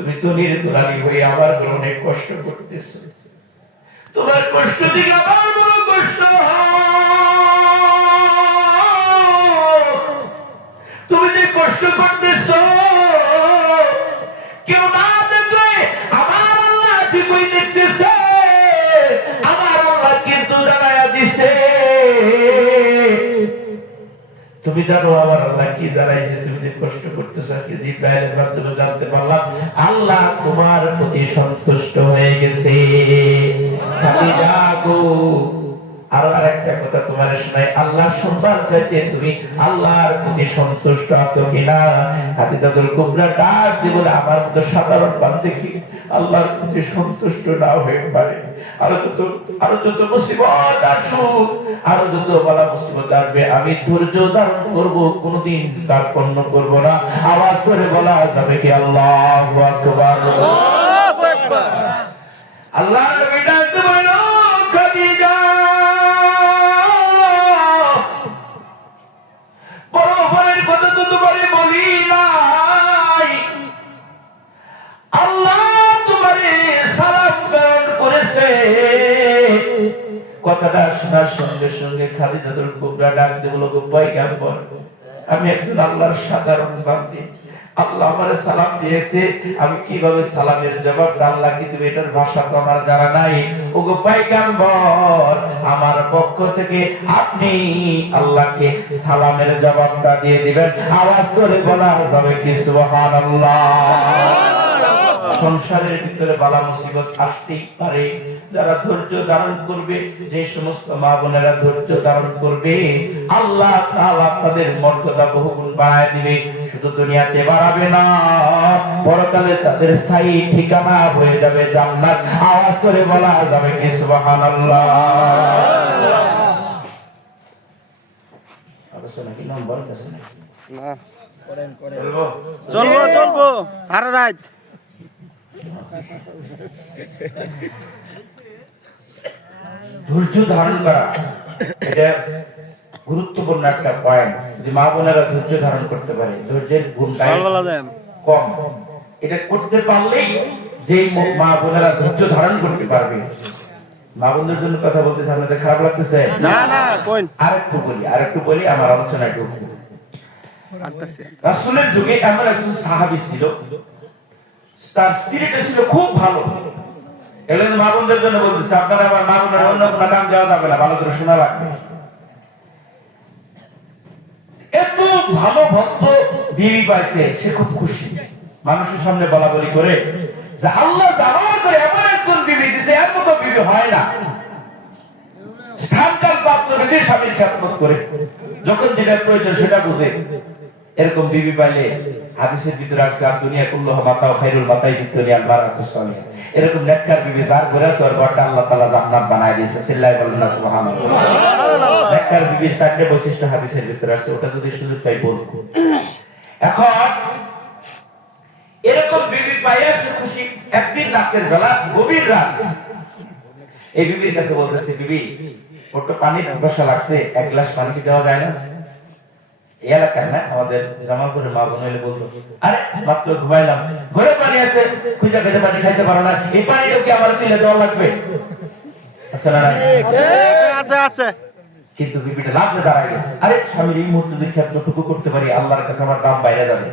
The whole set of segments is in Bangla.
তুমি তনির তোলানি হয়ে আমার অনেক কষ্ট করতেছো, তোমার কষ্ট থেকে আমার বড় কষ্ট তুমি যে কষ্ট করতেছো কেউ না দেখলে আমার আল্লাহ ঠিকই দেখতেছে, আমার আল্লাহ কিন্তু জানায়া দিছে। তুমি জানো আমার আল্লাহ কি জানাইছে, তুমি যে কষ্ট করতেছো আজকে জিব্রাইলের মাধ্যমে জানতে পারলাম আল্লাহ তোমার প্রতি সন্তুষ্ট হয়ে গেছে। খালি যাবো আর আরেকটা কথা তোমার শোনাই, আল্লাহ সম্মান চাইছে, তুমি আল্লাহর প্রতি সন্তুষ্ট আছো কিনা। খাদিজাতুল কুবরা ডাক দিয়ে বলে আমার মতো সাধারণ বান্দা কি আল্লাহর প্রতি সন্তুষ্ট না হয়ে পারে? আরো যত মুসিবত আসুক, আরো যত বালা মুসিবত আসবে, আমি ধৈর্য ধারণ করব, কোনদিন কার্পণ্য করব না। আওয়াজ করে বলা যাবে কি আল্লাহু আকবার, আল্লাহু আকবার। আল্লাহর নবী ডাকতে বলেন, ও খাদিজা, বড় ভাইয়ের কথা তো তোমারে বলি নাই, আল্লাহ তোমারে সালাম প্রেরণ করেছে। কথাটা শোনার সঙ্গে সঙ্গে খাদিজাতুল কুবরা ডাক দিয়ে বলল, গো পয়গম্বর, আমি একজন আল্লাহর সাধারণ বান্দী, আল্লাহ আমারে সালাম দিয়েছে, আমি কিভাবে সালামের জবাব আল্লাহ কি তুমি এটার ভাষা তো আমার জানা নাই। ওগো পয়গম্বর, আমার পক্ষ থেকে আপনি আল্লাহকে সালামের জবাবটা দিয়ে দিবেন। আওয়াজ করে বলা যাবে কি সুবহানাল্লাহ। সংসারের ভিতরে বালা মুসিবত আসতেই পারে, যারা ধৈর্য ধারণ করবে, যে সমস্ত মা বোনেরা ধৈর্য ধারণ করবে, আল্লাহ তাআলা তাদের মর্যাদা বহুগুণ বাড়ায় দিবে। শুধু দুনিয়াতে বাড়াবে না, পরকালে তাদের স্থায়ী ঠিকানা হয়ে যাবে জান্নাত। আওয়াজ করে বলা যাবে কি সুবহানাল্লাহ। আলোচনা কি নম্বর আছে না? চলবো আর রাত ধৈর্য ধারণ করা এটা গুরুত্বপূর্ণ একটা পয়েন্ট। যদি মা বোনেরা ধৈর্য ধারণ করতে পারে, ধৈর্যের গুণটা কম, এটা করতে পারলেই যে মা বোনেরা ধৈর্য ধারণ করতে পারবে। মা বোনদের জন্য কথা বলতে আপনাদের খারাপ লাগতেছে? না না, আরেকটু বলি আমার আলোচনায় ঢুকবো। রাসূলের যুগে এমন একজন সাহাবী ছিল, তার স্ত্রীটা ছিল খুব ভালো। এলেন মা বোনদের জন্য বলতেছে, আপনারা আমার মা বোনের অন্য কোনো কাম যাওয়া যাবে না, ভালো করে শোনা লাগবে। এত ভালো ভক্ত বিবি পাইছে, সে খুব খুশি। মানুষের সামনে বলা বলি করে যে আল্লাহ জামাল করে এমন একজন বিবি দিছে, এর মতো বিবি হয় না। স্থানকাল পাত্র বেঁধে স্বামীর খেদমত করে, যখন যেটা প্রয়োজন সেটা বুঝে, এরকম বিবি পাইলে হাদিসের ভিতরে আছে আর দুনিয়া কুল্লুহা মাতাও খায়রুল মাতাই দুনিয়াল বারাকাতুস সালিহা। এরকম নেককার বিবি যার ঘরে আছে ওর ঘরটা আল্লাহ তাআলা জান্নাত বানায় দিয়েছে। চিল্লায় বলেন না সুবহানাল্লাহ। নেককার বিবির চারটি বৈশিষ্ট্য হাদিসের ভিতরে আছে, ওটা যদি সুযোগ পাই বলবো। এখন এরকম বিবি পাইয়া সে খুশি। একদিন রাতের বেলা, গভীর রাত, এই বিবির কাছে বলতেছে, বিবি ওর তো পানি পিপাসা লাগছে, এক গ্লাস পানি কি দেওয়া যায় না? এই এলাকায় না, আমাদের জামালপুরের মা বোন হইলে বলতো, আরে মাত্র ঘুমাইলাম, ঘরে পানি আছে, খুঁজে খুঁজে পানি খাইতে পারো না, এই পানিটা কি আমার দিলে দেওয়া লাগবে? আছে। কিন্তু বিবিটা লাভে দাঁড়ায় গেছে, আরে স্বামীর এই মুহূর্তে যদি ক্ষেত্রটুকু করতে পারি, আল্লাহর কাছে আমার দাম বাইরে যাবে।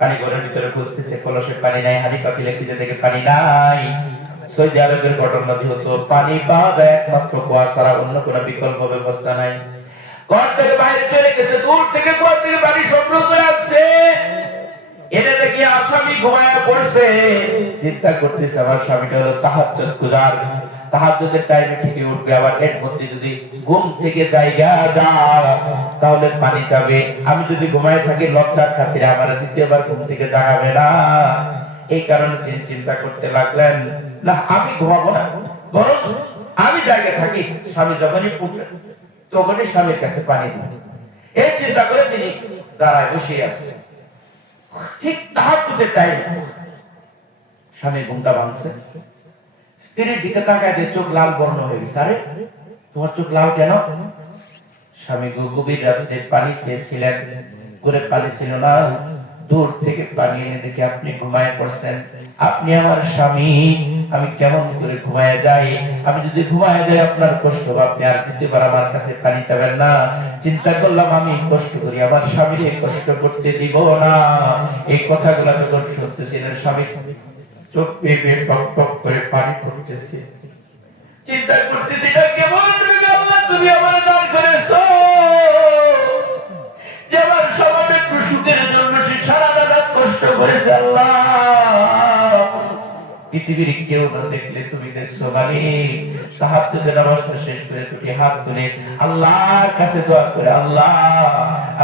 পানি ঘরের ভিতরে খুঁজতেছে, কলসে পানি নাই, হাঁড়ি পাতিলে খুঁজে দেখে পানি নাই। সৌদি আরবের ঘটনা হতো, পানি পাওয়া যায় একমাত্র কুয়া ছাড়া, অন্য কোনো বিকল্প ব্যবস্থা নাই। ঘর থেকে বাইরে চলে গেছে, দূর থেকে কুয়া থেকে পানি সংগ্রহ করে আসছে, এনে দেখি আসামি ঘুমায়া পড়ছে। চিন্তা করতেছে আমার স্বামীটা হলো তাহাজ্জুদ গুজার, তাহাজ্জুদের টাইমে ঠিকই উঠবে, আবার এর মধ্যে যদি ঘুম থেকে জায়গা যায় তাহলে পানি চাবে। আমি যদি ঘুমায় থাকি লজ্জার খাতিরে আমার দ্বিতীয়বার ঘুম থেকে জাগাবে না। এই কারণে তিনি চিন্তা করতে লাগলেন, না আমি ঘুমাবো না, বরং আমি জায়গায় থাকি, স্বামী যখনই উঠবে তখনই স্বামীর কাছে পানি দিই। এই চিন্তা করে তিনি দাঁড়ায় বসে আছেন। ঠিক তাহাজ্জুদের টাইম, স্বামী ঘুমটা ভাঙছে, স্ত্রীর দিকে তাকায় দিয়ে চোখ লাল বর্ণ হয়ে গেছে। আরে তোমার চোখ লাল কেন? স্বামী গভীর রাতে পানি চেয়েছিলেন, করে পানি ছিল না, দূর থেকে পানি এনে দেখে আপনি ঘুমায় পড়ছেন। আপনি আমার স্বামী, আমি কেমন করে ঘুমায় যাই? আমি যদি ঘুমায় যাই আপনার কষ্ট, আপনি আর দ্বিতীয়বার আমার কাছে পানি চাবেন না। চিন্তা করলাম আমি কষ্ট করি, আমার স্বামীকে কষ্ট করতে দিব না। এই কথাগুলো যখন শুনতেছিলেন, স্বামী চোখ বেয়ে টক টক করে পানি পড়তেছে। চিন্তা করতেছি না কেমন আল্লাহ তুমি আমার দান করেছো, যে আমার সমাজে একটু সুখের জন্য সে সারা রাত কষ্ট করেছে। আল্লাহ, পৃথিবীর কেউ না দেখলে তুমি দেখছো। মালিক, তাহাজ্জুদের নামাজটা শেষ করে দুটি হাত তুলে আল্লাহর কাছে দোয়া করে, আল্লাহ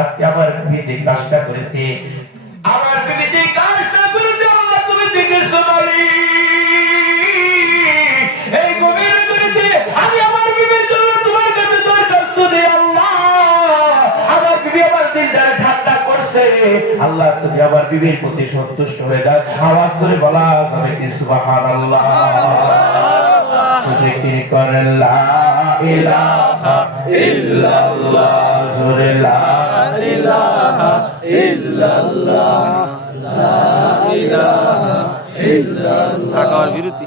আজকে আমার বিবি যে কাজটা করেছে, আমার বিবি যে কাজটা করেছে, আল্লাহ তুমি দেখেছো। মালিক, এই গভীর রাতে আমি আমার বিবির জন্য তোমার কাছে দরখাস্ত দিই। আল্লাহ, আমার বিবি আমার দিলটারে ঠান্ডা করছে। আল্লাহ তুমি আমার বিবির প্রতি সন্তুষ্ট হয়ে যাও। আওয়াজ করে বলা যাবে কি সুবহানাল্লাহ? জিকির করেন লা ইলাহা ইল্লাল্লাহ, জোরে লা ইলাহা ইল্লাল্লাহ, লা ইলাহা ইল্লাল্লাহ, সাকার বিরতি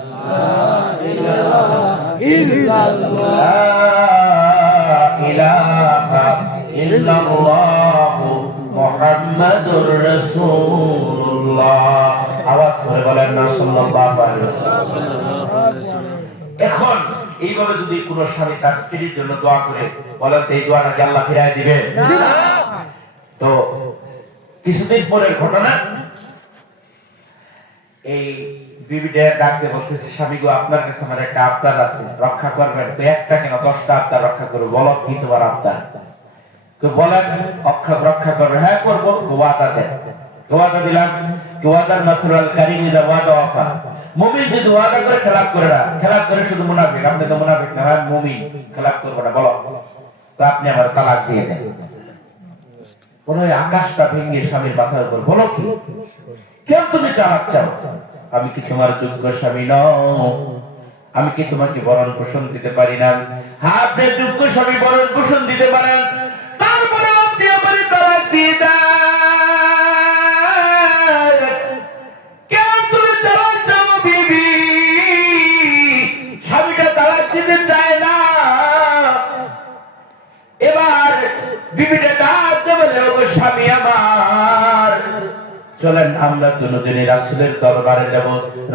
মুহাম্মাদুর রাসূলুল্লাহ। আওয়াজ করে বলেন না সাল্লাল্লাহু আলাইহি ওয়াসাল্লাম। এখন এইভাবে যদি কোন স্বামী তার স্ত্রীর জন্য দোয়া করে, বলেন এই দোয়াটা কি আল্লাহ ফিরায় দিবে? তো কিছুদিন পরের ঘটনা, এই বিবিটা ডাকতে বলতেছে, স্বামী গো, আপনার কাছে আমার একটা আবদার আছে, রক্ষা করবেন। তো একটা কেন 10টা আবদার রক্ষা করবো, বলো কি তোমার আবদার? বলেন রক্ষা করবে। হ্যাঁ করবো, ওয়াদা দেন। ওয়াদা দিলাম। ওয়াদার মাসরুল কারীম ইদা ওয়াদা ওয়াফা। মুমিন যদি ওয়াদা করে খেলাফ করে না, খেলাফ করে শুধু মুনাফিক। আপনি তো মুনাফিক না, হয় মুমিন, খেলাফ করবে না। বলো তো আপনি আমার তালাক দিয়ে দেন। বলো আকাশটা ভেঙে স্বামীর মাথার উপর, বলো কি কেন তুমি তালাক চাও? আমি কি তোমার যোগ্য স্বামী নও? আমি কি তোমাকে ভরণ পোষণ দিতে পারি না? হ্যাঁ, আপনি যোগ্য স্বামী, ভরণ পোষণ দিতে পারেন, তারপরে আপনি আমার তালাক দিয়ে দেন। কেন তুমি তালাক চাও বিবি? স্বামীটা তালাক দিতে চায় না। এবার বিবিটা ডাকতে বলে, ও স্বামী আমার, চলেন আমরা দুজনে রাসূলের দরবারে যাব।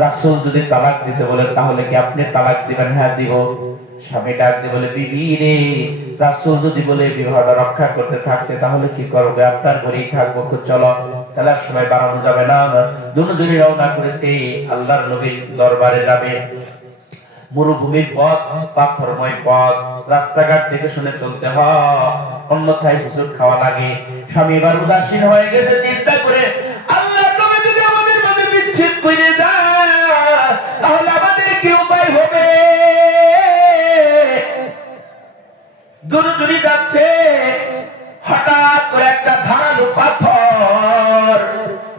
রাসূল যদি তালাক দিতে বলে তাহলে কি আপনি তালাক দিবেন? হ্যাঁ দিব। স্বামী ডাকতে বলে, বিবি রে, রাসূল যদি বলে বিবাহটা রক্ষা করতে থাকতে তাহলে কি করবে? আপনার ঘরেই থাকবো। তো চলো, খেলার সময় বাড়ানো যাবে না। দুজনে রওনা করেছে, আল্লাহর নবীর দরবারে যাবে। মরুভূমির পথ, পাথরময় পথ, রাস্তাঘাট দেখে শুনে চলতে হয়, অন্যথায় হুজুর খাওয়া লাগে। স্বামী এবার উদাসীন হয়ে গেছে, চিন্তা করে, আল্লাহ নবী যদি আমাদের মধ্যে বিচ্ছেদ করে দেয় তাহলে আমাদের কি উপায় হবে? দূরে যাচ্ছে, হঠাৎ করে একটা ধারালো পাথর,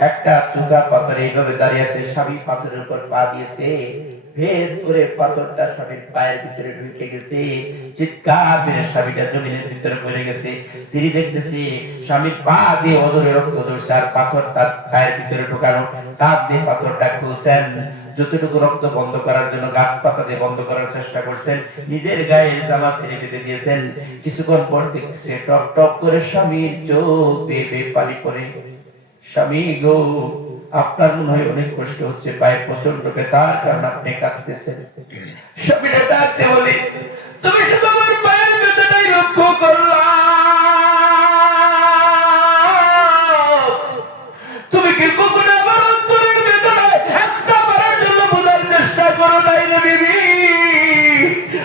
একটা চুকা পাথর এইভাবে দাঁড়িয়ে আছে। স্বামী পাথরের উপর পা দিয়েছে, ভেদ করে পাথরটা স্বামীর পায়ের ভিতরে ঢুকে গেছে। চিৎকার মেরে স্বামীটা জমিনের ভিতরে পড়ে গেছে। স্ত্রী দেখতেছে স্বামীর পা দিয়ে অজরে রক্ত ঝরছে, আর পাথর তার পায়ের ভিতরে ঢুকানো। কাপ দিয়ে পাথরটা খুলছেন, যতটুকু রক্ত বন্ধ করার জন্য গাছপাতা দিয়ে বন্ধ করার চেষ্টা করছেন। নিজের গায়ে জামা ছেড়ে বেঁধে দিয়েছেন। কিছুক্ষণ পর দেখছে টপ টপ করে স্বামীর চোখ বেয়ে পানি পড়ে। স্বামী গো, আপনার মনে হয় অনেক কষ্ট হচ্ছে, পায়ে প্রচন্ড ব্যথার কারণ আপনি কাঁদতেছেন। স্বামীটা ডাকতে বলে, তুমি শুধু আমার পায়ের ব্যথাটাই লক্ষ্য করলা, তুমি কি কখনো আমার অন্তরের ব্যথাটা একটা বারের জন্য বোঝার চেষ্টা করো নাই রে বিবি?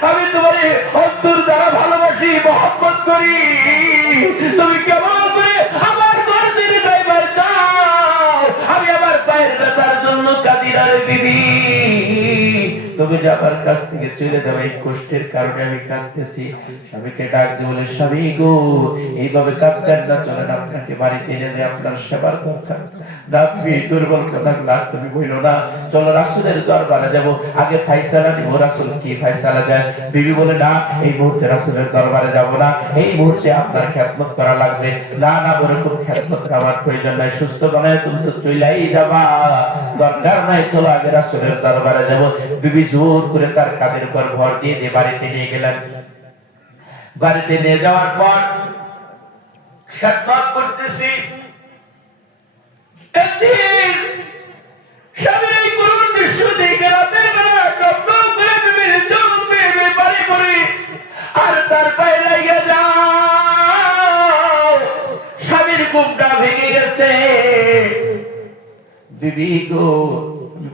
আমি তোমার অন্তর দ্বারা ভালোবাসি, মহব্বত করি। তুমি কেমন করে আমার ঘর থেকে যাইবার চাও? আমি আমার পায়ের ব্যথার জন্য কাঁদি না রে বিবি। তবে যে আমার কাছ থেকে চলে যাবে এই কষ্টের কারণে আমি কাঁদতেছি। স্বামীকে ডাক দিয়ে বলে, স্বামী গো, এইভাবে কাঁদতেন না, চলেন আপনাকে বাড়িতে এনে দিয়ে আপনার সেবার দরকার। আপনি দুর্বল কথা না, তুমি বইলো না, চলো রাসূলের দরবারে যাব, আগে ফায়সালা নিব, রাসূল কি ফায়সালা দেয়। বিবি বলে, না, এই মুহূর্তে রাসূলের দরবারে যাব না, এই মুহূর্তে আপনার খেদমত করা লাগবে। না না, ওরকম খেদমত আমার প্রয়োজন নাই, সুস্থ বানায় তুমি তো চলেই যাবা, দরকার নাই, চলো আগে রাসূলের দরবারে যাব। বিবি জোর করে তার কাঁধের উপর ভর দিয়ে বাড়িতে নিয়ে গেলেন। বাড়িতে নিয়ে যাওয়ার পর খেদমত করতেছি। একদিন স্বামীর এই করুণ দৃশ্য দেখে রাতের বেলা টপটপ করে বিবির চোখ বেয়ে পানি পড়ে আর তার পায়ে লাগিয়ে যাও। স্বামীর ঘুমটা ভেঙে গেছে। বিবি গো,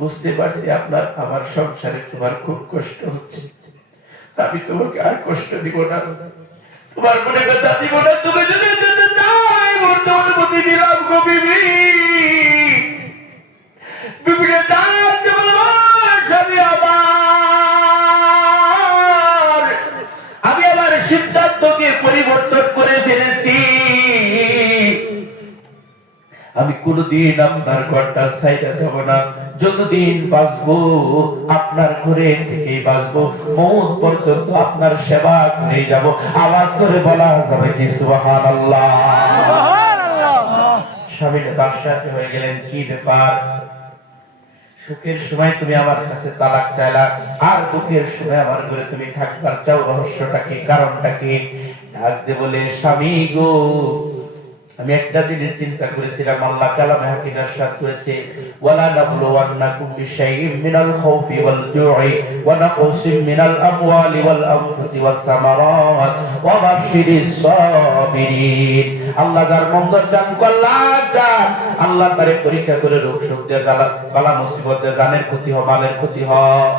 বুঝতে পারছি আপনার আমার সংসারে তোমার খুব কষ্ট হচ্ছে, আমি তোমাকে আর কষ্ট দিব না, তোমার মনে কথা দিব না। তুমি যদি যেতে চাও এই মুহূর্তে অনুমতি দিলাম গো বিবি। বিবিকে ডাক দিয়ে বলল, স্বামী আমি আমার সিদ্ধান্তকে পরিবর্তন করে ফেলেছি। আমি কোনদিন আপনার ঘরটা ছাইড়া যাব না, যতদিন বাঁচবো আপনার ঘরে থেকে বাঁচবো, মৌত পর্যন্ত আপনার সেবা করে যাব। আওয়াজ করে বলা যাবে কি সুবহানাল্লাহ? স্বামী বাদশাহ হয়ে গেলেন, কি ব্যাপার? সুখের সময় তুমি আমার কাছে তালাক চাইলা, আর দুঃখের সময় আমার ঘরে তুমি থাকবার চাও, রহস্যটা কি, কারণটা কি? ডাকতে বলে, স্বামী গো, আমি একটা দিনের চিন্তা করেছিলাম, আল্লাহ কালামে হাকিম ইরশাদ করেছে, ওয়ালা নাবলুওয়ান্নাকুম বিশাইইম মিনাল খাউফি ওয়াল জু'i ওয়া নাকসিম মিনাল আমওয়ালি ওয়াল আনফুসি ওয়াস সামারাত ওয়া বাশশিরিস সাবিরিন। আল্লাহ যার মঙ্গল চান, কল্যাণ চান, আল্লাহ তারে পরীক্ষা করে রোগ শোক দিয়ে, বালা মুসিবত দিয়ে, জানের ক্ষতি হয়, মালের ক্ষতি হয়।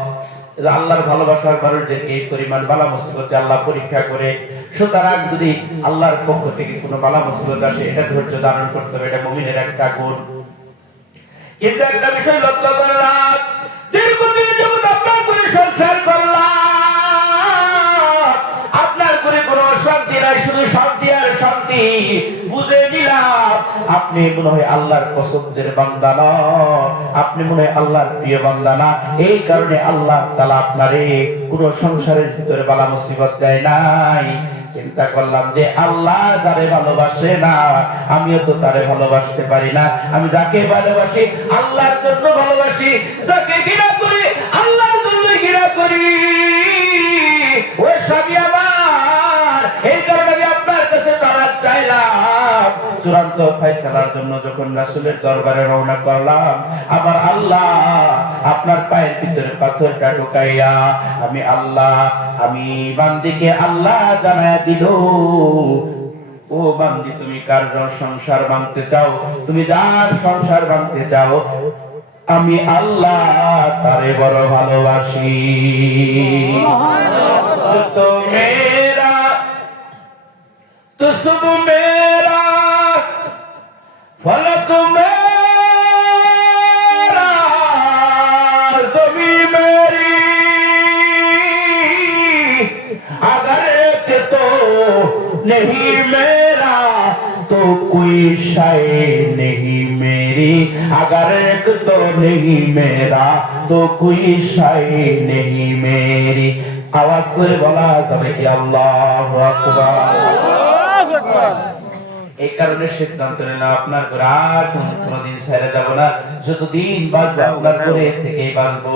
আল্লাহর ভালোবাসার মানুষদেরকে এই পরিমাণ বালা মুসিবতে আল্লাহ পরীক্ষা করে। সুতরাং যদি আল্লাহর পক্ষ থেকে কোনো বালা মুসিবত আসে, এটা ধৈর্য ধারণ করতে হবে, এটা মুমিনের একটা গুণ। কিন্তু একটা বিষয় লক্ষ্য করলাম, দীর্ঘদিন যখন আপনার করে সংসার করলাম, আপনার করে কোনো অশান্তি নাই, শুধু শান্তি আর শান্তি। বুঝে নিলাম আপনি মনে হয় আল্লাহর পছন্দের বান্দা না, আপনি মনে হয় আল্লাহর প্রিয় বান্দা না। এই কারণে আল্লাহ তাআলা আপনারে পুরো সংসারের ভিতরে বালা মুসিবত দেয় নাই। চিন্তা করলাম যে আল্লাহ যারে ভালোবাসে না, আমিও তো তারে ভালোবাসতে পারি না। আমি যাকে ভালোবাসি আল্লাহর জন্য ভালোবাসি, যাকে ঘৃণা করি আল্লাহর জন্য ঘৃণা করি। ও স্বামী আমার, এই কারণে আমি আপনার কাছে তালাক চাইলাম। চূড়ান্ত ফয়সালার জন্য যখন রাসূলের দরবারে রওনা করলাম, আমার আল্লাহ আপনার পায়ের ভিতরে পাথরটা ঢুকাইয়া আমি আল্লাহ, আমি বান্দিকে আল্লাহ জানায়া দিল, ও বান্দি, তুমি কার সংসার ভাঙতে চাও, তুমি যার সংসার ভাঙতে চাও, আমি আল্লাহ তারে বড় ভালোবাসি। তো মেরা তো সব মেরা फलक मेरा ज़मीं मेरी, अगर एक तो नहीं मेरा तो कोई शय नहीं मेरी, अगर एक तो नहीं मेरा तो कोई शय नहीं मेरी। आवाज से बोला जाए कि अल्लाहु अकबर। এই কারণে সিদ্ধান্ত নিলাম আপনার ঘরে আর কোনদিন ছেড়ে যাব না, যতদিন বাঁচবো আপনার ঘরে থেকেই বাঁচবো।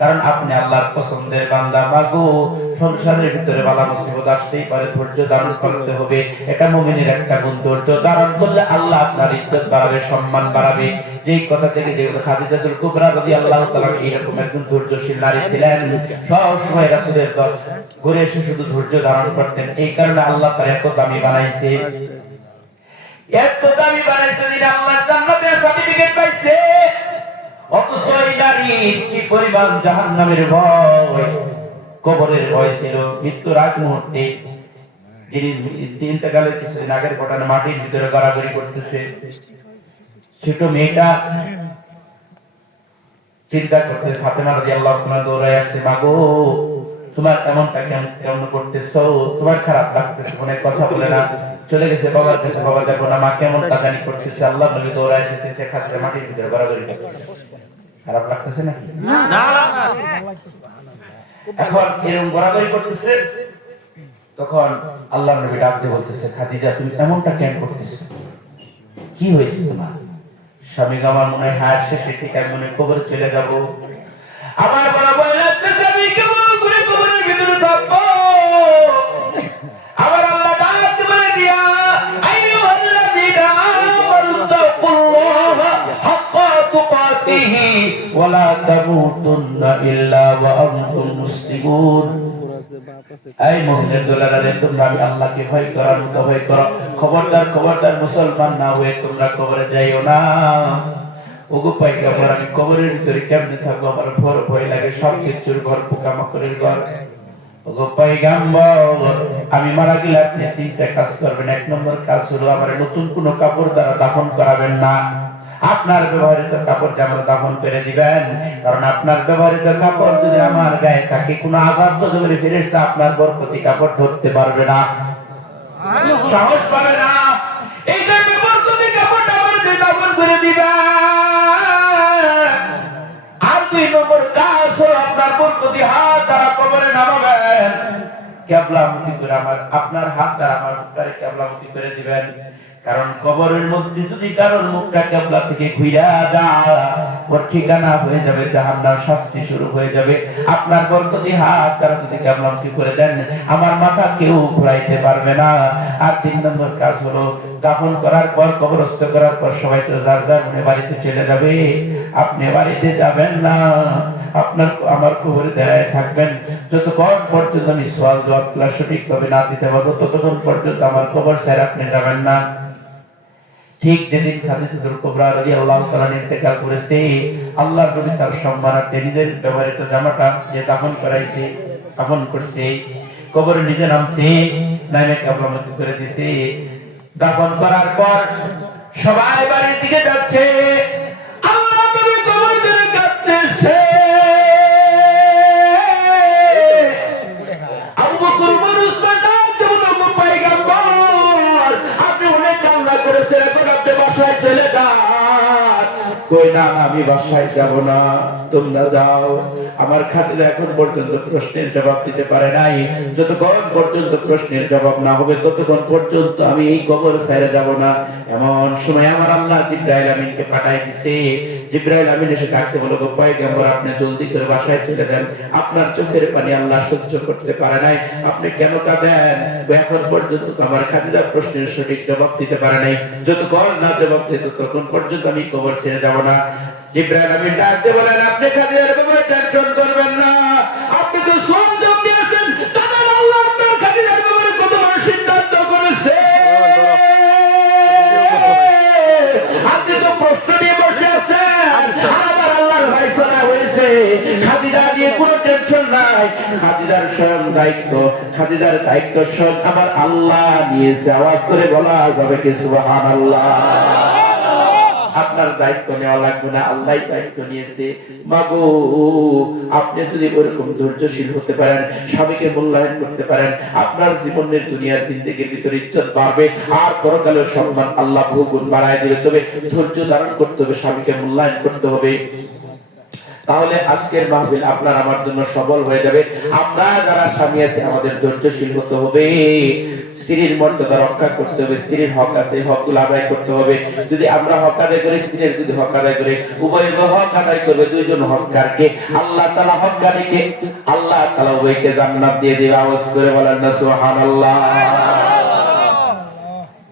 কারণ আপনি আল্লাহর পছন্দের বান্দা। মাগো, সংসারের ভিতরে বালা মুসিবত আসতেই পারে, ধৈর্য ধারণ করতে হবে, এটা মুমিনের একটা গুণ। ধৈর্য ধারণ করলে আল্লাহ আপনার ইজ্জত বাড়াবে, সম্মান বাড়াবে। যেই কথা থেকে যেগুলো খাদিজাতুল কুবরা রাদিয়াল্লাহু তাআলা এরকম একজন ধৈর্যশীল নারী ছিলেন, সব সময় রাসূলের ঘরে এসে শুধু ধৈর্য ধারণ করতেন। এই কারণে আল্লাহ তার এত দামি বানাইছে, এত দামি বানাইছে যে আল্লাহ জান্নাতের সার্টিফিকেট পাইছে। অথচ এই নারী কি পরিমাণ জাহান্নামের ভয়, কবরের ভয় ছিল। মৃত্যুর আগ মুহূর্তে যিনি ইন্তেকালের কিছুদিন আগের ঘটনা, মাটির ভিতরে গড়াগড়ি করতেছে। ছোট মেয়েটা চিন্তা করতে ফাতেমা রাদিয়াল্লাহু আনহা দৌড়ায় আসছে, মাগো তোমার এমনটা কেমন করতেছো, তোমার খারাপ লাগতেছে, অনেক কথা বলে না চলে গেছে বাবার কাছে। বাবা দেখো না মা কেমন কাজানি করতেছে। আল্লাহ নবী দৌড়ায় এসেছে, খাটে মাটির ভিতরে গড়াগড়ি করতেছে। খারাপ লাগতেছে নাকি? না না না এখন এরকম গড়াগড়ি করতেছে, তখন আল্লাহ নবী ডাক দিয়ে বলতেছে, খাদিজা তুমি এমনটা কেন করতেছো, কি হয়েছে তোমার? স্বামী আমার মনে হয় হায়াত শেষে ঠিক আমি মনে কবরে চলে যাব, আমার বড় ভয় লাগতেছে, আমি কেমন করে কবরের ভিতরে থাকবো। আমার আল্লাহ ডাক বলে দিয়া, আইয়ুহাল্লাযীনা আমানু তাকুল্লাহা হাক্কা তুকাতিহি ওয়া লা তামুতুন্না ইল্লা ওয়া আনতুম মুসলিমুন। এই মুমিনের দোলারে তোমরা আল্লাহকে ভয় করার মতো ভয় করো। খবরদার খবরদার মুসলমান না হয়ে তোমরা কবরে যাইও না। ওগো পাইগাম্বর আমি কবরের ভিতরে কেমনে থাকবো, আমার বড় ভয় লাগে, সব কিছুর ঘর পোকামাকড়ের ঘর। ওগো পাইগাম্বর আমি মারা গেলে আপনি তিনটা কাজ করবেন। এক নম্বর কাজ হলো আমার নতুন কোনো কাপড় দ্বারা দাফন করাবেন না, আপনার ব্যবহৃত কাপড় যেমন দাফন করে দিবেন, কারণ আপনার ব্যবহৃত কাপড় যদি আমার গায়ে থাকে কোনো আযাব গজবের ফেরেশতা আপনার বরকতি কাপড় ধরতে পারবে না, সাহস পাবে না। এই জন্য বরকতি কাপড়টা আমার গায়ে দাফন করে দিবেন। আর দুই নম্বর কাজ হলো আপনার বরকতি হাত দ্বারা কবরে নামাবেন, কিবলামুখী করে আমার আপনার হাত দ্বারা আমার মুখটারে কিবলামুখী করে দিবেন। কারণ কবরের মধ্যে যদি কারোর মুখটা কিবলা থেকে ঘুরা যায়, ওর ঠিকানা হয়ে যাবে জাহান্নাম, শাস্তি শুরু হয়ে যাবে। আপনার বরকতি হাত দ্বারা যদি কিবলামুখী করে দেন, আমার মাথা কেউ ঘুরাইতে পারবে না। আর তিন নম্বর কাজ হলো দাফন করার পর, কবরস্থ করার পর সবাই তো যার যার বাড়িতে চলে যাবে, আপনি বাড়িতে যাবেন না, আপনার আমার কবরে দাঁড়ায় থাকবেন। যতক্ষণ পর্যন্ত আমি সওয়াল জবাবগুলো সঠিকভাবে না দিতে পারবো, ততক্ষণ পর্যন্ত আমার কবর ছেড়ে আপনি যাবেন না। ঠিক যেদিন খাদিজাতুল কুবরা রাদিয়াল্লাহু তাআলা ইন্তেকাল করেছে, আল্লাহর নবী তার সম্মানার্থে নিজের ব্যবহৃত জামাটা যে দাফন করাইছে, দাফন করছে, কবরে নিজে নামছে, নামে কিবলামুখী করে দিয়েছে। দাফন করার পর সবাই বাড়ির দিকে যাচ্ছে, আল্লাহর নবী কবর ধরে কাঁদতেছে। আবু বকর উসমান আবু পয়গম্বর আপনি অনেক কান্না করেছেন, এখন আপনি বাসায় চলে যান। কই না আমি বাসায় যাব না, তোমরা যাও। আমার খাদিজা এখন পর্যন্ত প্রশ্নের জবাব দিতে পারে নাই। যতক্ষণ পর্যন্ত প্রশ্নের জবাব না হবে ততক্ষণ পর্যন্ত আমি এই কবর ছেড়ে যাব না। এমন সময় আমার আল্লাহ জিবরাইল আমিনকে পাঠাই দিয়েছে। জিবরাইল আমিন এসে ডাকতে বলল, গো পয়গম্বর আপনি জলদি করে বাসায় চলে যান, আপনার চোখের পানি আল্লাহ সহ্য করতে পারে নাই, আপনি কেন কাঁদেন? এখন পর্যন্ত আমার খাদিজা প্রশ্নের সঠিক জবাব দিতে পারে নাই, যতক্ষণ না জবাব দিত ততক্ষণ পর্যন্ত আমি কবর ছেড়ে যাব না। জিবরাইল আমিন ডাকতে বলেন, আপনি খাদিজার ব্যাপারে টেনশন করবেন না, আপনি তো সোয়াল জবাব দিয়েছেন, জানেন আল্লাহ আপনার খাদিজার ব্যাপারে কত বড় সিদ্ধান্ত করেছে। আপনি তো প্রশ্ন নিয়ে বসে আছেন, আমার আল্লাহর ফয়সালা হয়েছে, খাদিজা নিয়ে কোনো টেনশন নাই। খাদিজার স্বয়ং দায়িত্ব, খাদিজার দায়িত্ব স্বয়ং আমার আল্লাহ নিয়েছে। আওয়াজ করে বলা যাবে কি সুবহানাল্লাহ? আপনার দায়িত্ব নেওয়া লাগবে না, আল্লাহ দায়িত্ব নিয়েছে। মাগো আপনি যদি ওরকম ধৈর্যশীল হতে পারেন, স্বামীকে মূল্যায়ন করতে পারেন, আপনার জীবনের দুনিয়ার জিন্দেগির ভিতরে ইজ্জত বাড়বে, আর পরকালের সম্মান আল্লাহ বহুগুণ বাড়ায় দিবে। তবে ধৈর্য ধারণ করতে হবে, স্বামীকে মূল্যায়ন করতে হবে। তাহলে আজকের মাহফিল আপনার আমার জন্য সফল হয়ে যাবে। আমরা যারা স্বামী আছে আমাদের ধৈর্যশীল হতে হবে, স্ত্রীর মর্যাদা রক্ষা করতে হবে, স্ত্রীর হক আছে হকগুলো আদায় করতে হবে। যদি আমরা হক আদায় করি, স্ত্রীর যদি হক আদায় করে, উভয় হক আদায় করবে, দুইজন হককারকে আল্লাহ তাআলা হককারীকে আল্লাহ তাআলা উভয়কে জান্নাত দিয়ে দিবে। আওয়াজ করে বলেন না সুবহানাল্লাহ।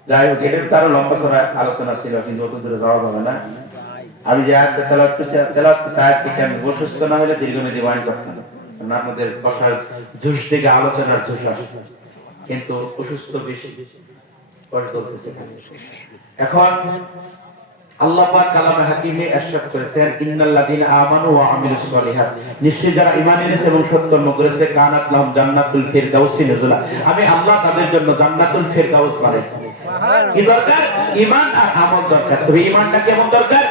যাই হোক, এর তার লম্বা সময় আলোচনা ছিল, কিন্তু অত দূরে যাওয়া যাবে না। আমি যে আয়াত তেলাওয়াত করছি, তেলাওয়াত আয়াত থেকে আমি অসুস্থ না হলে দীর্ঘমেয়াদী ওয়াইন করতাম, কারণ আপনাদের বসার জোশ থেকে আলোচনার জোশ আসে, কিন্তু অসুস্থ বেশি কষ্ট করতেছে। এখন আল্লাহ পাক কালামে হাকিমে ইরশাদ করেছেন, ইন্নাল্লাযীনা আমানু ওয়া আমিলুস সলিহাত, নিশ্চয়ই যারা ঈমান এনেছে এবং সৎকর্ম করেছে, কানাত লাহুম জান্নাতুল ফিরদাউসি নুজুলা, আমি আল্লাহ তাদের জন্য জান্নাতুল ফিরদাউস বানাইছি। কি দরকার? ঈমান আর আমল দরকার। তবে ঈমানটা কেমন দরকার?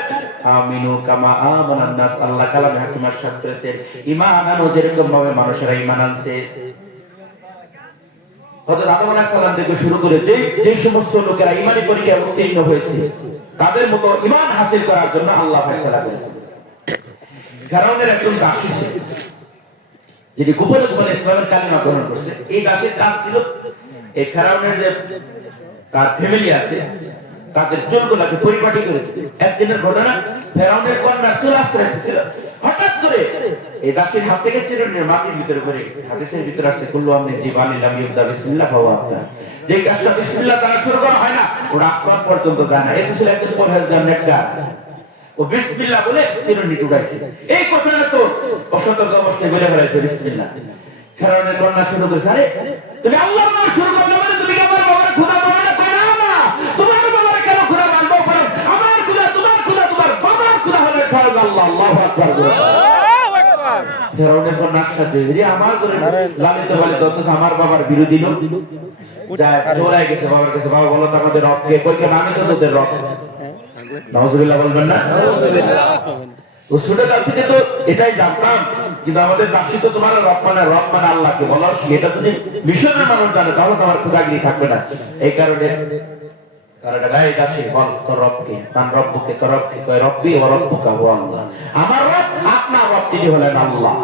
আমিনু কামা আমানান নাস। আল্লাহ কালামে হাকিমার সাথ করেছে ঈমান আনো যেরকম ভাবে মানুষেরা ঈমান আনছে। হযরত আদম আলাইহিস সালাম থেকে শুরু করে যে সমস্ত লোকেরা ঈমানি পরীক্ষায় উত্তীর্ণ হয়েছে তাদের মতো ঈমান হাসিল করার জন্য আল্লাহ ফয়সালা করেছেন। ফেরাউনের একজন দাসী ছিল যিনি গোপনে গোপনে ইসলামের কালিমা গ্রহণ করছে। এই দাসীর কাজ ছিল এই ফেরাউনের যে তার ফ্যামিলি আছে তাদের চুলগুলোকে পরিপাটি করে দিতে। একদিনের ঘটনা, ফেরাউনের কন্যা চুল আশ্রয় ছিল, হঠাৎ করে এই দাসীর হাত থেকে চিরুনি মাটির ভিতরে পড়ে গেছে। হাদিসের ভিতরে আছে কুল্লু আমরিন জিবালিল লাম ইবদা বিসমিল্লাহ ফাহুয়া আফতার। যে কাজটা বিসমিল্লাহ দ্বারা শুরু করা হয় না ওটা আসমান পর্যন্ত যায় না। এটা ছিল একজন পরহেজগার নেককার। ও বিসমিল্লাহ বলে চিরুনি উঠাইছে। এই কথাটা তো অসতর্ক অবস্থায় বলে ফেলেছে বিসমিল্লাহ। ফেরাউনের কন্যা শুরু করেছে, আরে তুমি আল্লাহর নাম শুরু করলে মানে তুমি কি আমার বাবার খোদা বলো না? কয় না, তোমার বাবার কেন খোদা মানবো? আমার খোদা তোমার খোদা, তোমার বাবার খোদা হলো স্বয়ং আল্লাহ। আল্লাহু আকবার। ফেরাউনের কন্যার সাথে আমার করে লালিত পালিত অথচ আমার বাবার বিরোধী লোক যায় দৌড়ায় গেছে বাবার কাছে, বাবা বলো তো আমাদের রবকে। কই কেন, আমি তো তোদের রব। নাউজুবিল্লাহ বলবেন না? ও ছোটকাল থেকে তো এটাই জানতাম, কিন্তু আমাদের দাসী তো তোমার রব মানে আল্লাহকে বলো। এটা যদি মিশনের মানুষ জানে তাহলে তো আমার খোদাগিরি থাকবে না। এই কারণে গায়ে দাসী বল তোর রবকে, তার রব্বকে, তোর রবকে কয় রব্বি ও রব্বুকা হুয়া আল্লাহ। আমার রব আপনার রব তিনি হলেন আল্লাহ।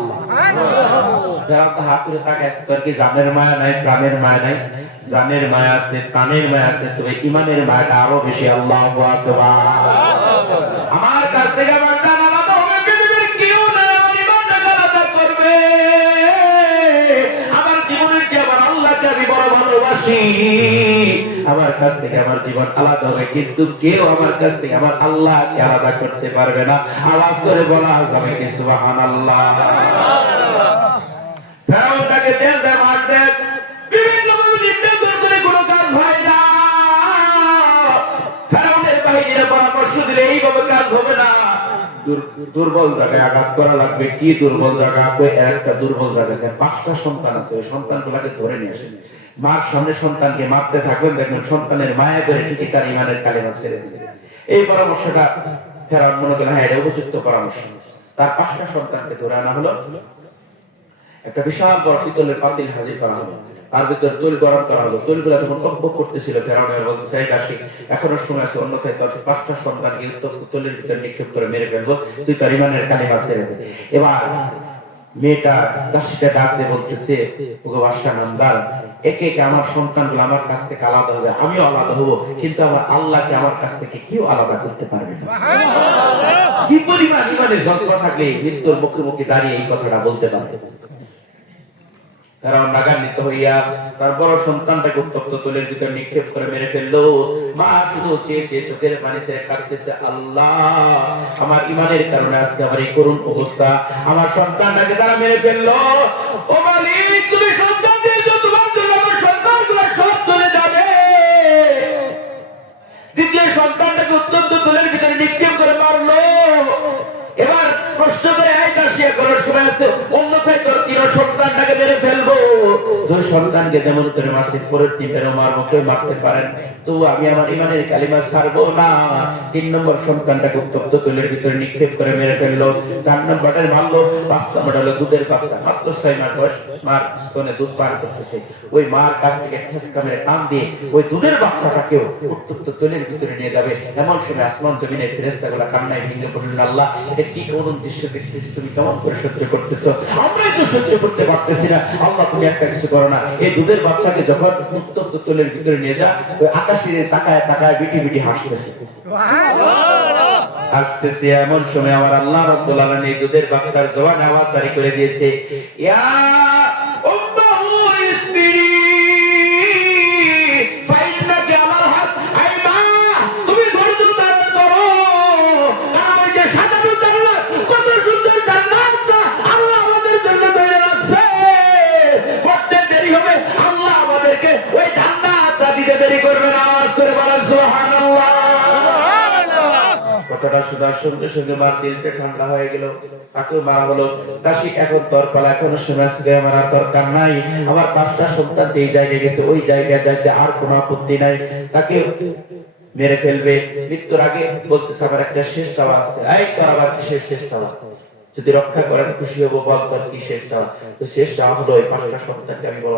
যারা তো হাত তুলে তাকায় তোর কি জানের মায়া নাই, প্রাণের মায়া নাই? জানের মায়া আছে, প্রাণের মায়া আছে, তবে ঈমানের মায়াটা আরো বেশি। আল্লাহু আকবার। আমার কাছ থেকে আমার দান আলাদা হবে, পৃথিবীর কেউ না আমার ঈমানটাকে আলাদা করবে। আমার জীবনের যে আমার আল্লাহকে আমি বড় ভালোবাসি, আমার কাছ থেকে আমার জীবন আলাদা হবে, কিন্তু কেউ আমার কাছ থেকে আমার আল্লাহকে আলাদা করতে পারবে না। আওয়াজ করে বলা যাবে কি সুবহানাল্লাহ। ফেরাউনটাকে তেল দে, মার দে, বিভিন্ন ভাবে নির্যাতন করে কোনো কাজ হয় না। ফেরাউনের বাহিনীরা পরামর্শ দিলে এইভাবে কাজ হবে না, দুর্বল জায়গায় আঘাত করা লাগবে। কি দুর্বল জায়গা? একটা দুর্বল জায়গা আছে, 5টা সন্তান আছে, ওই সন্তানগুলোকে ধরে নিয়ে আসেন, মার সামনে সন্তানকে মারতে থাকবেন, দেখবেন সন্তানের মায়া করে ঠিকই তার ঈমানের কালিমা ছেড়ে দিবে। এই পরামর্শটা ফেরাউন মনে করেন হ্যাঁ এটা উপযুক্ত পরামর্শ। তার 5টা সন্তানকে ধরে আনা হলো, একটা বিশাল বড় পিতলের পাতিল হাজির করা হলো, তার ভিতর তৈল গরম করা হলো। তৈলগুলা তখন টকবক করতেছিল। ফেরাউনের বলতেছে এই দাসী এখনো সময় আছে, অন্যথায় তোর 5টা সন্তানকে উত্তপ্ত তৈলের ভিতর নিক্ষেপ করে মেরে ফেলবো, তুই তার ঈমানের কালিমা ছেড়ে দে। এবার মেয়েটা দাসীটা ডাক দিয়ে বলতেছে ওগো বাদশা নামদার, একে একে আমার সন্তানগুলো আমার কাছ থেকে আলাদা হবে, আমিও আলাদা হবো, কিন্তু আমার আল্লাহকে আমার কাছ থেকে কেউ আলাদা করতে পারবে না। কি পরিমাণ ঈমানের যন্ত্র থাকলে মৃত্যুর মুখে মুখে দাঁড়িয়ে এই কথাটা বলতে পারবে? ফেরাউন রাগান্বিত হইয়া তার বড় সন্তানটাকে উত্তপ্ত তৈলের ভিতর নিক্ষেপ করে মেরে ফেললো। মা শুধু চেয়ে চেয়ে চোখের পানি ছেড়ে কাঁদতেছে, আল্লাহ আমার ঈমানের কারণে আজকে আমার এই করুণ অবস্থা, আমার সন্তানটাকে তারা মেরে ফেললো। ও মালিক, তুমি সন্তান দিয়েছো, তোমার জন্য আমার সন্তানগুলো সব চলে যাবে। দ্বিতীয় সন্তানটাকে উত্তপ্ত তৈলের ভিতরে নিক্ষেপ করে মারলো। এবার প্রশ্ন করে আইতাসিয়া করার সময় আছে, অন্যথায় তোর 3 সন্তানটাকে মেরে ফেলবো। 2 সন্তানকে যেমন করে মারছে, পরের 3 মারবো, কেউ মারতে পারেন, তো আমি আমার ঈমানের কালিমা ছাড়বো না। 3 নম্বর সন্তানটাকে উত্তপ্ত তৈলের ভিতরে নিক্ষেপ করে মেরে ফেললো। 4 নম্বরটা মারলো। 5 নম্বরটা হলো দুধের বাচ্চা, মাত্র 6 মাস বয়স, মার স্তনে দুধ পান করতেছে। ওই মার কাছ থেকে ঠেসকা মেরে টান দিয়ে ওই দুধের বাচ্চাটাকেও উত্তপ্ত তৈলের ভিতরে নিয়ে যাবে। এমন সময় আসমান জমিনের ফেরেশতাগুলো কান্নায় ভেঙে পড়লেন, আল্লাহ এটা কি করুণ দৃশ্য দেখতেছি, তুমি কেমন করে সহ্য করতেছো? আমরাই তো সহ্য করতে পারতেছি না। আল্লাহ তুমি একটা কিছু করো না। এই দুধের বাচ্চাকে যখন উত্তপ্ত তৈলের ভিতরে নিয়ে যা, ওই আকাশের তাকায় তাকায় বিটি বিটি হাসতেছে, হাসতেছে। এমন সময় আমার আল্লাহ রাব্বুল আলামিন এই দুধের বাচ্চার জবানে আওয়াজ জারি করে দিয়েছে, ইয়া উম্মাহু ইসবিরি ফাইন্নাকি আলাল হক। আই মা, তুমি ধৈর্য ধারণ করো, কারণ ওই যে সাজানো জান্নাত, কত সুন্দর জান্নাতটা আল্লাহ আমাদের জন্য তৈরি রাখছে। করতে দেরি হবে, আল্লাহ আমাদেরকে ওই জান্নাতটা দিতে দেরি করবে না। আওয়াজ করে বলেন সুবহানাল্লাহ। কথাটা শোনার সঙ্গে সঙ্গে মার দিলটা ঠান্ডা হয়ে গেল, তাকেও মারা হলো। দাসী এখন তোর পালা, এখনো সময় আছে, আমার আর দরকার নাই। আমার 5টা সন্তান এই জায়গায় গেছে, ওই জায়গায় যাইতে আর কোনো আপত্তি নাই। তাকে মেরে ফেলবে। মৃত্যুর আগে বলতেছে আমার একটা শেষ চাওয়া আছে। এই তোর আবার কিসের শেষ চাওয়া? যদি রক্ষা করেন খুশি হবো, বল তোর কি শেষ চাওয়া? তো শেষ চাওয়া হলো এই 5টা সন্তানকে আমি বড়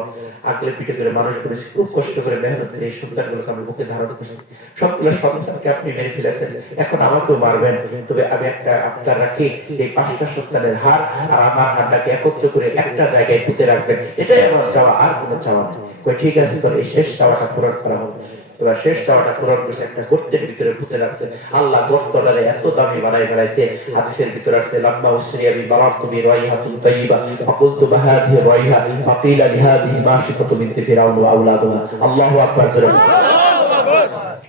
আগলে পিঠে করে মানুষ করেছি, খুব কষ্ট করে মেহনত করে এই সন্তানগুলোকে আমি বুকে ধারণ করেছি। সবগুলো সন্তানকে আপনি মেরে ফেলেছেন, এখন আমাকেও মারবেন, তবে আমি একটা আবদার রাখি, এই 5টা সন্তানের হার আর আমার হারটাকে একত্র করে একটা জায়গায় পুঁতে রাখবেন, এটাই আমার চাওয়া, আর কোনো চাওয়া নেই। ঠিক আছে, তোর এই শেষ চাওয়াটা পূরণ করা হবে। এবার শেষ চাওয়াটা পূরণ করছে, একটা গর্তের ভিতরে পুঁতে রাখছে। আল্লাহ গর্তটারে এত দামি বানাই বানাইছে, হাদিসের ভিতরে আছে লাম্মা উসরিয়া বি বারাতু বি রাইহাতুন তাইয়্যিবা ফাকুলতু বাহাদিহি রাইহা ফাকিলা লিহাদিহি মাশিকাতু বিনতি ফিরাউন ওয়া আওলাদুহা। আল্লাহু আকবার।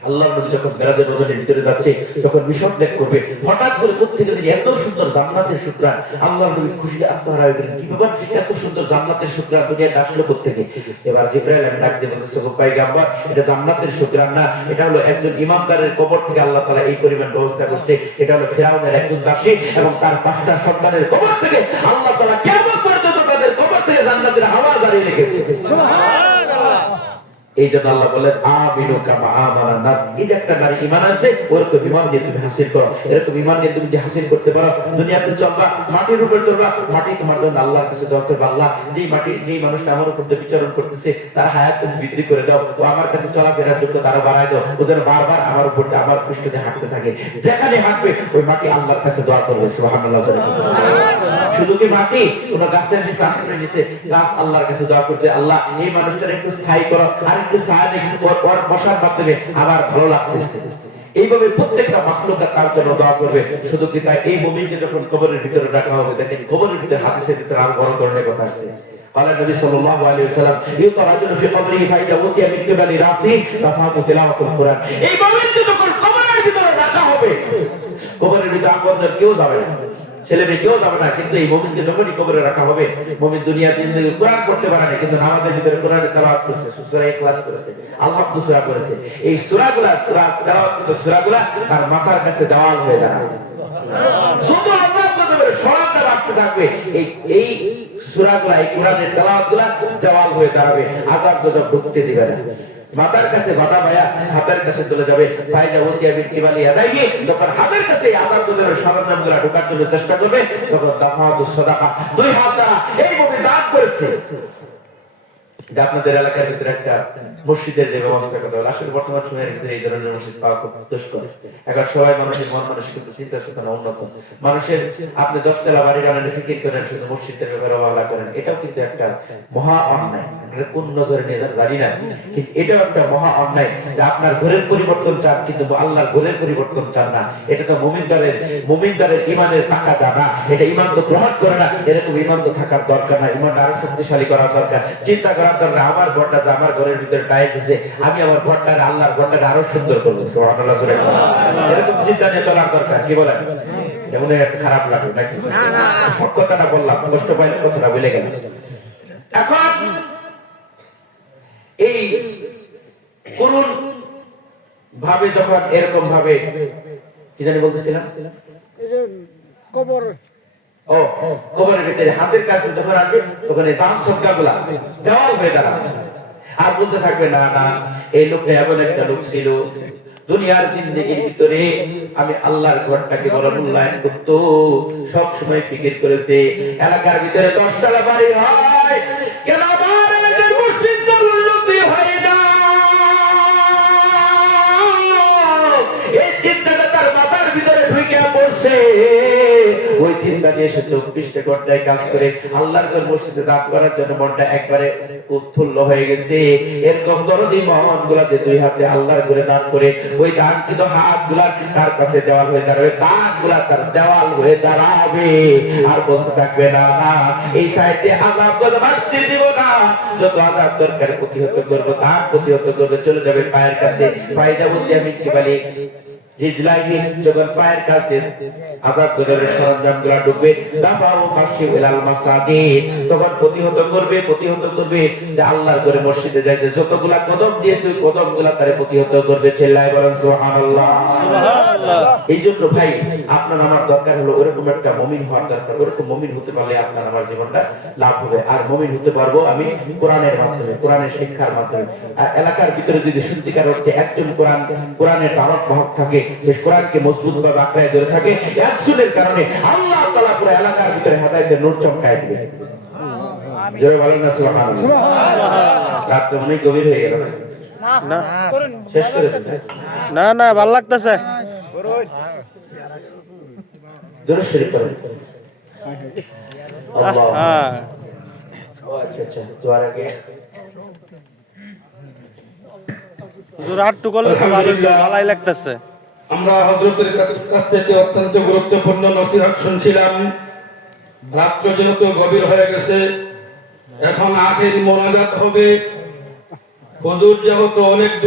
আল্লাহ নবী যখন মেরাজের রজনীর ভিতরে যাচ্ছে, যখন মিশন ত্যাগ করবে, হঠাৎ করে প্রত্যেকে যদি এত সুন্দর জান্নাতের সুগ্রাণ, আল্লাহ নবী খুশিতে আত্মহারা হয়ে গেলেন। কি ব্যাপার, এত সুন্দর জান্নাতের সুগ্রাণ দুনিয়াতে আসলো কোত্থেকে? এবার জিবরাইল ডাক দিয়ে বলতেছে, গো পয়গম্বর, এটা জান্নাতের সুগ্রাণ না, এটা হলো একজন ইমানদারের কবর থেকে আল্লাহ তাআলা এই পরিমাণ ব্যবস্থা করছে। এটা হলো ফিরাউনের একজন দাসী এবং তার 5টা সন্তানের কবর থেকে আল্লাহ তাআলা কিয়ামত পর্যন্ত তাদের কবর থেকে জান্নাতের আওয়াজ আনিয়ে রেখেছে। সুবহানাল্লাহ। এই জন্য আল্লাহ বলেন আমিনু কামা আমানা নাস। এই যে একটা নারী ঈমান আছে, ওরকম ঈমান নিয়ে তুমি হাসিল করো। এরকম ঈমান নিয়ে তুমি যে হাসিল করতে পারো, দুনিয়াতে চলবা, মাটির উপর চলবা, মাটি তোমার জন্য আল্লাহর কাছে দোয়া করবে, আল্লাহ যেই মানুষটা আমার উপর দিয়ে বিচরণ করতেছে তার হায়াত তুমি বৃদ্ধি করে দাও, ও আমার কাছে চলাফেরার যোগ্য তারা বাড়ায় দাও, ও যেন বারবার আমার উপর দিয়ে আমার পৃষ্ঠে হাঁটতে থাকে। যেখানে হাঁটবে ওই মাটি আল্লাহর কাছে দোয়া করবে। সুবহানাল্লাহ। শুধু কি মাটি, কোন গাছের নিচে আশ্রয় নিচে গাছ আল্লাহর কাছে দোয়া করতে, আল্লাহ এই মানুষটার একটু স্থায়ী করো, আর একটু ছায়া দেখি, ওর বসার মাধ্যমে আমার ভালো লাগতেছে। এইভাবে প্রত্যেকটা মাখলুকাত তার জন্য দোয়া করবে। শুধু কি তাই, এই মুমিনকে যখন কবরের ভিতরে রাখা হবে, দেখেন কবরের ভিতরে হাদিসের ভিতরে আর বড় ধরনের কথা আছে। قال النبي صلى الله عليه وسلم يطلع رجل في قبره فإذا أوتي من قبل رأسه تفاضل تلاوة القرآن। এই মুমিনকে যখন কবরের ভিতরে রাখা হবে, কবরের ভিতরে আগুন কেউ যাবে না, ছেলে মেয়ে কেউ যাবে না, কিন্তু এই মুমিনকে যখনই কবরে রাখা হবে, মুমিন দুনিয়া জিন্দেগি কোরআন পড়তে পারে না, কিন্তু নামাজের ভিতরে কোরআনের তেলাওয়াত করছে, সূরা ইখলাস করেছে, আল-হামদ সূরা করেছে। এই সূরাগুলো তেলাওয়াত করা সূরাগুলো তার মাথার কাছে দেওয়াল হয়ে দাঁড়াবে। শুধু আল্লাহর কদমের স্মরণটা বাঁচতে থাকবে, এই সূরাগুলো, এই কোরআনের তেলাওয়াতগুলো দেওয়াল হয়ে দাঁড়াবে, আযাব গজব ঢুকতে দিবে না। মাথার কাছে বাধা ভাইয়া হাতের কাছে চলে যাবে। ফায়দা ওদিয়া বিল কিবালি আদাইহি, যখন হাতের কাছে আযাব গজবের সরঞ্জামগুলো ঢোকার জন্য চেষ্টা করবে, তখন দাফাতুস সাদাকা, দুই হাত দ্বারা এই মুমিন দান করেছে। যে আপনাদের এলাকার ভিতরে একটা মসজিদের যে ব্যবস্থা কথা হলো, আসলে বর্তমান সময়ের ভিতরে এই ধরনের মসজিদ পাওয়া খুব দুষ্কর। এখন সবাই মানুষের মন মানসিকতা চিন্তা চেতনা উন্নত, মানুষের আপনি 10 তলা বাড়ি বানালে ফিকির করেন, শুধু মসজিদের ব্যাপারে অবহেলা করেন, এটাও কিন্তু একটা মহা অন্যায়। কোন নজরে নিয়ে জানি না, কিন্তু এটাও একটা মহা অন্যায় যে আপনার ঘরের পরিবর্তন চান কিন্তু আল্লাহর ঘরের পরিবর্তন চান না। এটা তো মুমিনদারের ঈমানের টাকা জানা, এটা ঈমান তো গ্রহণ করে না। এরকম ঈমান তো থাকার দরকার না, ঈমানটা আরো শক্তিশালী করার দরকার, চিন্তা করার দরকার। আমার ঘরটা যে আমার ঘরের ভিতরে টাইলস আছে, আমি আমার ঘরটাকে আল্লাহর ঘরটাকে আরো সুন্দর করবো। সুবহানাল্লাহ। এরকম চিন্তা নিয়ে চলার দরকার। কি বলেন? এমন খারাপ লাগে নাকি? সব কথাটা বললাম, কষ্ট পাইলে কথাটা বলে গেল। এখন এই করুণ ভাবে যখন এরকম ভাবে কি জানি বলতেছিলাম, কবরের ভিতরে হাতের কাছে যখন আসবে, তখন এই দান সদকাগুলা দেওয়াল হয়ে দাঁড়াবে। আর বলতে থাকবে না না, এই লোকটা এমন একটা লোক ছিল, দুনিয়ার জিন্দেগির ভিতরে আমি আল্লাহর ঘরটাকে বড় মূল্যায়ন করতো, সব সময় ফিকির করেছে। এলাকার ভিতরে 10 তলা বাড়ি হয়, কেন আমার এলাকার মসজিদটা উন্নতি হয় না? এই চিন্তাটা তার মাথার ভিতরে ঢুকে পড়ছে। ওই চিন্তা নিয়ে সে 24টা ঘন্টায় কাজ করে আল্লাহর ঘর মসজিদে দান করার জন্য মনটা একবারে উৎফুল্ল হয়ে গেছে। এরকম দরদি মন গুলা যে দুই হাতে আল্লাহর ঘরে দান করে, ওই দান কিন্তু হাত গুলা তার কাছে দেওয়াল হয়ে দাঁড়াবে, দান গুলা তার দেওয়াল হয়ে দাঁড়াবে। আর বলতে থাকবে না না, এই সাইডে আযাব গজব আসতে দিব না, যত আযাব দরকার প্রতিহত করবো, তার প্রতিহত করবে। চলে যাবে পায়ের কাছে, পায়ে যাবো আমি কি বলি যখন পায়ের কাছে আযাব গজবের সরঞ্জামগুলো ঢুকবে, দাফাউ মাসি ইলাল মাসাজিদ, তখন প্রতিহত করবে যে আল্লাহর ঘরে মসজিদে যাইতে যতগুলা কদম দিয়েছে, ওই কদমগুলা তারে প্রতিহত করবে। চিল্লায় বলেন সুবহানাল্লাহ। ইনশাআল্লাহ। এই জন্য ভাই আপনার আমার দরকার হলো ওরকম একটা মুমিন হওয়ার দরকার। ওরকম মুমিন হতে পারলে আপনার আমার জীবনটা লাভ হবে। আর মুমিন হতে পারবো আমি কোরআনের মাধ্যমে, কোরআনের শিক্ষার মাধ্যমে। আর এলাকার ভিতরে যদি সত্যিকার অর্থে একজন কোরআনের দাওয়াত বাহক থাকে, যে কোরআনকে মজবুত ভাবে আঁকড়ায় ধরে থাকে, একজনের কারণে আল্লাহ তাআলা পুরো এলাকার ভিতরে হেদায়েতের নূর চমকায় দিবে। জোরে বলেন না সুবহানাল্লাহ। রাত অনেক গভীর হয়ে গেল, না শেষ করে দিতে না না ভাল লাগতেছে। দরুদ শরীফ পড়েন। আল্লাহ। হ্যাঁ ও আচ্ছা আচ্ছা, দোয়ার আগে হুজুর আটটু করলে তো ভালো হইতো, ভালোই লাগতেছে। আমরা হযরতের কাছ থেকে অত্যন্ত গুরুত্বপূর্ণ নসিহত শুনছিলাম। রাত্র যেহেতু গভীর হয়ে গেছে, এখন আখেরি মোনাজাত হবে। হুজুর যেহেতু অনেক দূর